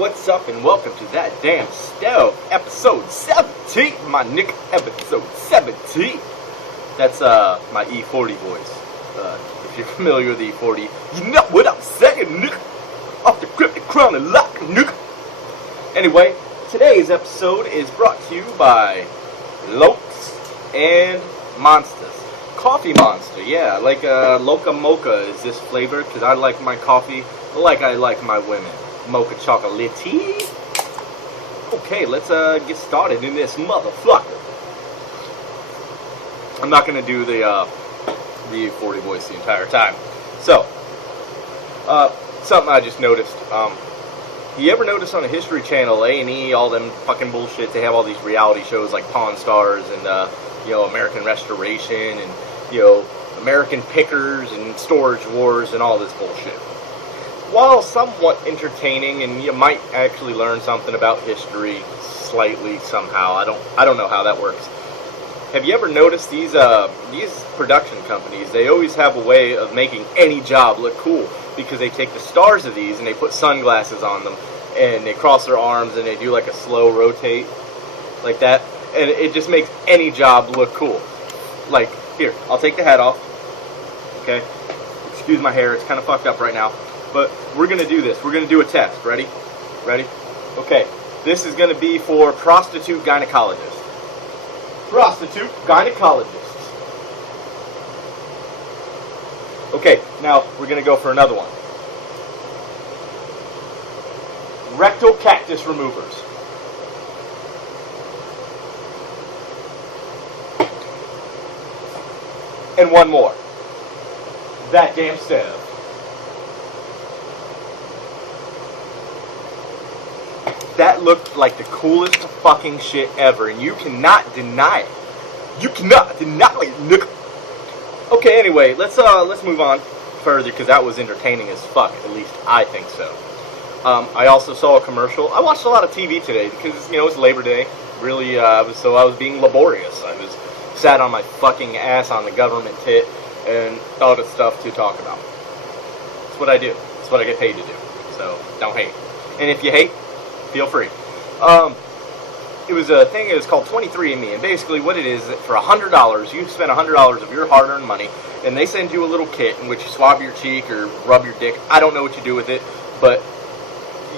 what's up, and welcome to That Damn Stev, episode 17, my nigga, episode 17. That's, my E40 voice. If you're familiar with E40, you know what I'm saying, nigga. Off the cryptic crown and lock, nigga. Anyway, today's episode is brought to you by Lokes and Monsters. Coffee Monster, yeah, like, Loca Mocha is this flavor, because I like my coffee like I like my women. Mocha chocolate. Okay, let's get started in this motherfucker. I'm not gonna do the 40 voice the entire time. So, something I just noticed. You ever notice on the History Channel, A&E, all them fucking bullshit? They have all these reality shows like Pawn Stars and you know, American Restoration and you know, American Pickers and Storage Wars and all this bullshit. While somewhat entertaining, and you might actually learn something about history slightly somehow, I don't know how that works. Have you ever noticed these production companies? They always have a way of making any job look cool, because they take the stars of these and they put sunglasses on them and they cross their arms and they do like a slow rotate like that, and it just makes any job look cool. Like, here, I'll take the hat off. Okay, excuse my hair, it's kind of fucked up right now. But we're going to do this. We're going to do a test. Ready? Ready? Okay. This is going to be for prostitute gynecologists. Prostitute gynecologists. Okay, now we're going to go for another one. Rectal cactus removers. And one more. That damn stev. That looked like the coolest fucking shit ever, and you cannot deny it. You cannot deny it, nigga. Okay, anyway, let's move on further, because that was entertaining as fuck. At least I think so. I also saw a commercial. I watched a lot of TV today because, you know, it's Labor Day. Really, I was being laborious. I was sat on my fucking ass on the government tit and thought of stuff to talk about. That's what I do. That's what I get paid to do. So don't hate. And if you hate, feel free. It was a thing. It was called 23andMe, and basically what it is, for $100, you spend $100 of your hard-earned money, and they send you a little kit in which you swab your cheek or rub your dick. I don't know what you do with it, but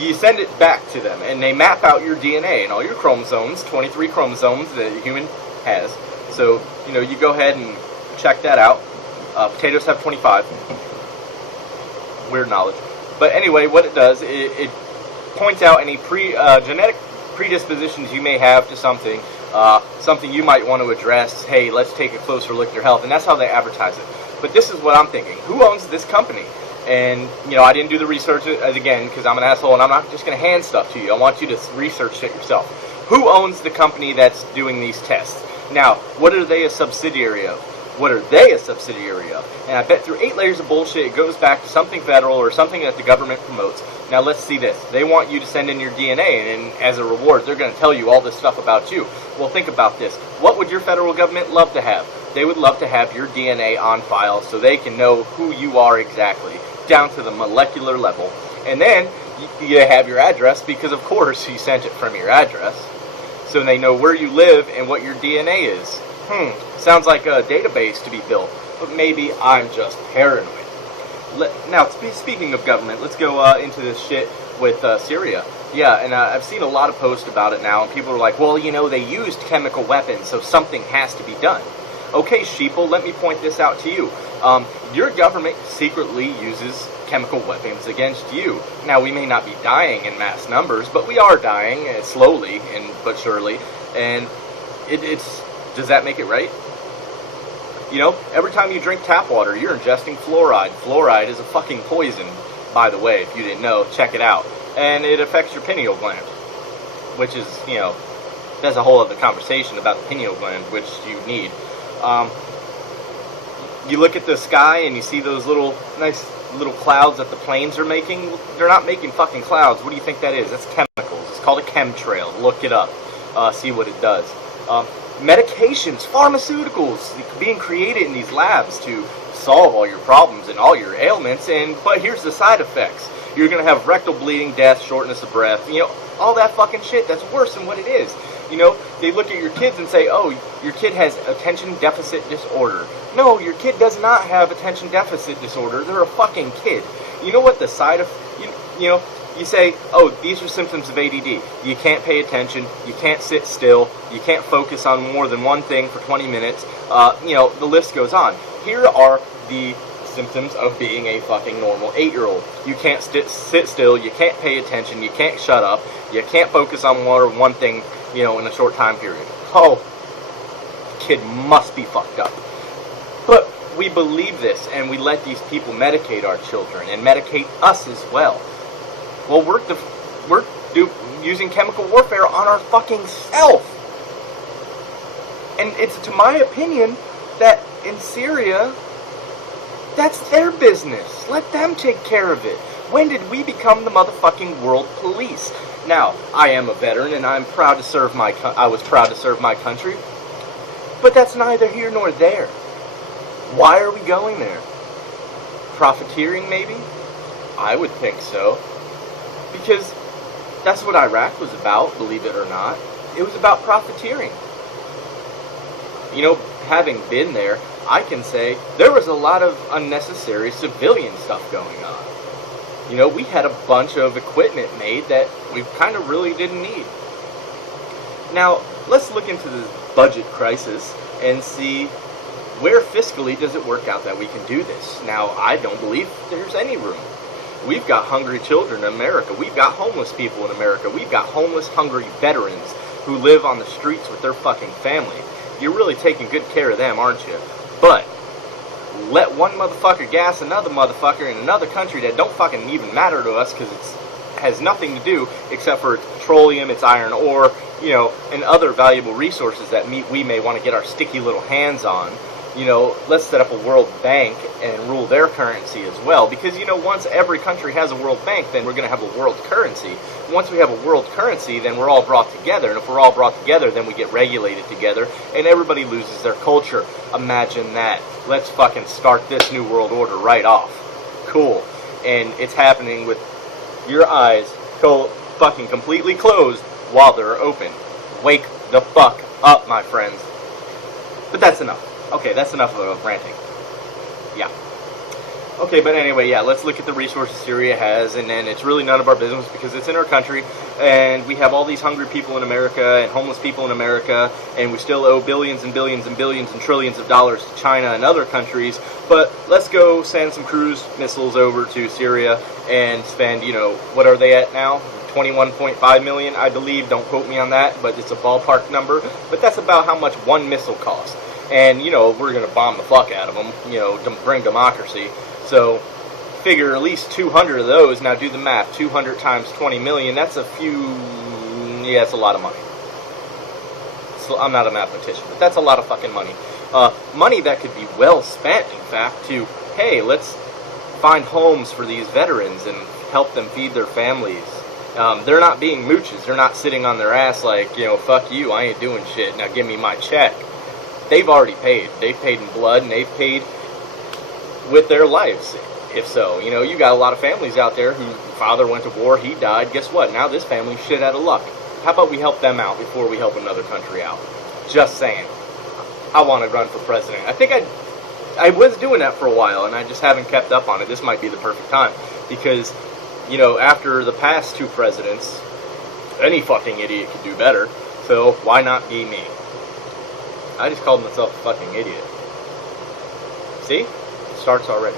you send it back to them, and they map out your DNA and all your chromosomes, 23 chromosomes that a human has. So, you know, you go ahead and check that out. Potatoes have 25. Weird knowledge. But anyway, what it does, it points out any genetic predispositions you may have to something, something you might want to address. Hey, let's take a closer look at your health, and that's how they advertise it. But this is what I'm thinking: who owns this company? And you know, I didn't do the research again because I'm an asshole, and I'm not just going to hand stuff to you. I want you to research it yourself. Who owns the company that's doing these tests? Now, what are they a subsidiary of? What are they a subsidiary of? And I bet through 8 layers of bullshit, it goes back to something federal or something that the government promotes. Now, let's see this. They want you to send in your DNA, and as a reward, they're going to tell you all this stuff about you. Well, think about this. What would your federal government love to have? They would love to have your DNA on file so they can know who you are exactly, down to the molecular level. And then you have your address, because, of course, you sent it from your address. So they know where you live and what your DNA is. Sounds like a database to be built, but maybe I'm just paranoid. Now, speaking of government, let's go into this shit with Syria. Yeah, and I've seen a lot of posts about it now, and people are like, well, you know, they used chemical weapons, so something has to be done. Okay, sheeple, let me point this out to you. Your government secretly uses chemical weapons against you. Now, we may not be dying in mass numbers, but we are dying slowly but surely, and does that make it right? You know, every time you drink tap water, you're ingesting fluoride. Fluoride is a fucking poison, by the way, if you didn't know, check it out. And it affects your pineal gland, which is, you know, that's a whole other conversation about the pineal gland, which you need. You look at the sky and you see those nice little clouds that the planes are making. They're not making fucking clouds. What do you think that is? That's chemicals. It's called a chemtrail. Look it up. See what it does. Medications, pharmaceuticals being created in these labs to solve all your problems and all your ailments, but here's the side effects. You're going to have rectal bleeding, death, shortness of breath, you know, all that fucking shit. That's worse than what it is. You know, they look at your kids and say, oh, your kid has attention deficit disorder. No, your kid does not have attention deficit disorder. They're a fucking kid. You know what the side of, you know, you say, oh, these are symptoms of ADD. You can't pay attention. You can't sit still. You can't focus on more than one thing for 20 minutes. You know, the list goes on. Here are the symptoms of being a fucking normal 8-year-old. You can't sit still. You can't pay attention. You can't shut up. You can't focus on one thing, you know, in a short time period. Oh, the kid must be fucked up. But we believe this, and we let these people medicate our children and medicate us as well. Well, we're using chemical warfare on our fucking self. And it's to my opinion that in Syria, that's their business. Let them take care of it. When did we become the motherfucking world police? Now, I am a veteran and I'm proud to serve I was proud to serve my country. But that's neither here nor there. Why are we going there? Profiteering, maybe? I would think so. Because that's what Iraq was about, believe it or not. It was about profiteering. You know, having been there, I can say there was a lot of unnecessary civilian stuff going on. You know, we had a bunch of equipment made that we kind of really didn't need. Now, let's look into the budget crisis and see where fiscally does it work out that we can do this. Now, I don't believe there's any room. We've got hungry children in America. We've got homeless people in America. We've got homeless, hungry veterans who live on the streets with their fucking family. You're really taking good care of them, aren't you? But let one motherfucker gas another motherfucker in another country that don't fucking even matter to us because it has nothing to do except for its petroleum, its iron ore, you know, and other valuable resources that we may want to get our sticky little hands on. You know, let's set up a world bank and rule their currency as well. Because, you know, once every country has a world bank, then we're going to have a world currency. Once we have a world currency, then we're all brought together. And if we're all brought together, then we get regulated together. And everybody loses their culture. Imagine that. Let's fucking start this new world order right off. Cool. And it's happening with your eyes fucking completely closed while they're open. Wake the fuck up, my friends. But that's enough. Okay, that's enough of ranting. Yeah. Okay, but anyway, yeah, let's look at the resources Syria has, and then it's really none of our business because it's in our country, and we have all these hungry people in America and homeless people in America, and we still owe billions and billions and billions and trillions of dollars to China and other countries, but let's go send some cruise missiles over to Syria and spend, you know, what are they at now? 21.5 million, I believe. Don't quote me on that, but it's a ballpark number. But that's about how much one missile costs. And, you know, we're going to bomb the fuck out of them, you know, to bring democracy. So, figure at least 200 of those. Now, do the math. 200 times 20 million, that's a few... Yeah, it's a lot of money. So, I'm not a mathematician, but that's a lot of fucking money. Money that could be well spent, in fact, to, hey, let's find homes for these veterans and help them feed their families. They're not being mooches. They're not sitting on their ass like, you know, fuck you, I ain't doing shit. Now, give me my check. They've already paid. They've paid in blood, and they've paid with their lives, if so. You know, you got a lot of families out there whose father went to war, he died. Guess what? Now this family's shit out of luck. How about we help them out before we help another country out? Just saying. I want to run for president. I think I was doing that for a while, and I just haven't kept up on it. This might be the perfect time. Because, you know, after the past two presidents, any fucking idiot could do better. So why not be me? I just called myself a fucking idiot. See? It starts already.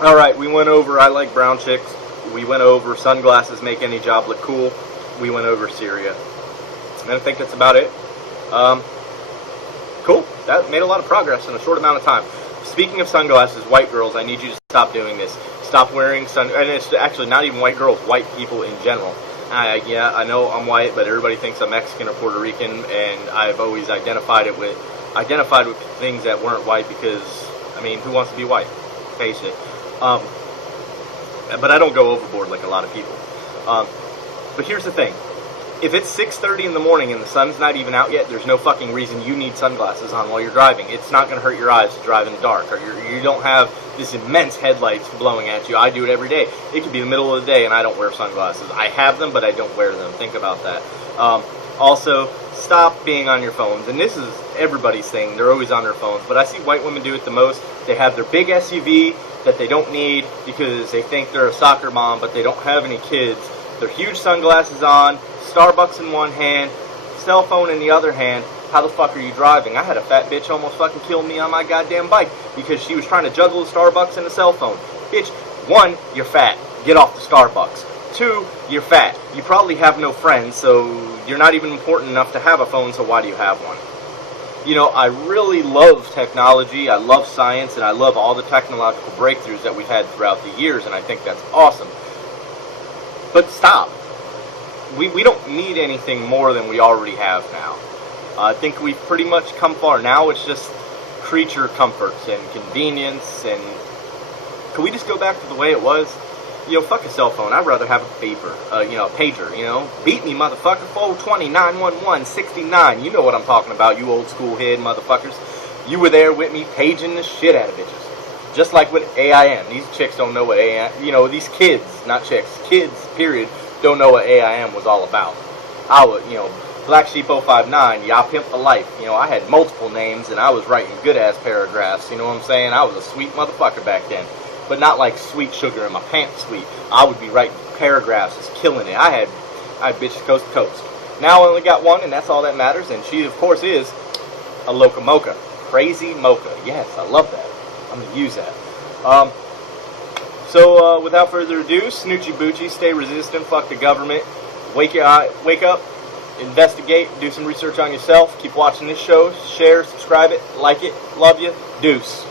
Alright, we went over I like brown chicks. We went over sunglasses make any job look cool. We went over Syria. And I think that's about it. Cool. That made a lot of progress in a short amount of time. Speaking of sunglasses, white girls, I need you to stop doing this. Stop wearing and it's actually not even white girls, white people in general. Yeah, I know I'm white, but everybody thinks I'm Mexican or Puerto Rican, and I've always identified with things that weren't white because, I mean, who wants to be white? Face it. But I don't go overboard like a lot of people. But here's the thing. If it's 6:30 in the morning and the sun's not even out yet, there's no fucking reason you need sunglasses on while you're driving. It's not going to hurt your eyes to drive in the dark, or you don't have this immense headlights blowing at you. I do it every day. It could be the middle of the day and I don't wear sunglasses. I have them, but I don't wear them. Think about that. Also, stop being on your phones. And this is everybody's thing. They're always on their phones. But I see white women do it the most. They have their big SUV that they don't need because they think they're a soccer mom, but they don't have any kids. Their huge sunglasses on, Starbucks in one hand, cell phone in the other hand. How the fuck are you driving? I had a fat bitch almost fucking kill me on my goddamn bike because she was trying to juggle the Starbucks and the cell phone. Bitch, 1, you're fat. Get off the Starbucks. 2, you're fat. You probably have no friends, so you're not even important enough to have a phone, so why do you have one? You know, I really love technology, I love science, and I love all the technological breakthroughs that we've had throughout the years, and I think that's awesome. But stop. We don't need anything more than we already have now. I think we've pretty much come far. Now it's just creature comforts and convenience, and can we just go back to the way it was? You know, fuck a cell phone. I'd rather have a paper, a pager, you know. Beat me, motherfucker. 420 911 69. You know what I'm talking about, you old school head motherfuckers. You were there with me paging the shit out of bitches. Just like with AIM. These chicks don't know what AIM, you know, these kids, not chicks, kids, period, don't know what AIM was all about. I was, you know, Black Sheep 059, y'all pimp for life. You know, I had multiple names and I was writing good ass paragraphs, you know what I'm saying? I was a sweet motherfucker back then. But not like sweet sugar in my pants sweet. I would be writing paragraphs, just killing it. I had bitches coast to coast. Now I only got one, and that's all that matters. And she, of course, is a loca mocha. Crazy mocha. Yes, I love that. I'm going to use that. So without further ado, Snoochie Boochie, stay resistant, fuck the government. Wake up, investigate, do some research on yourself. Keep watching this show. Share, subscribe it, like it, love you. Deuce.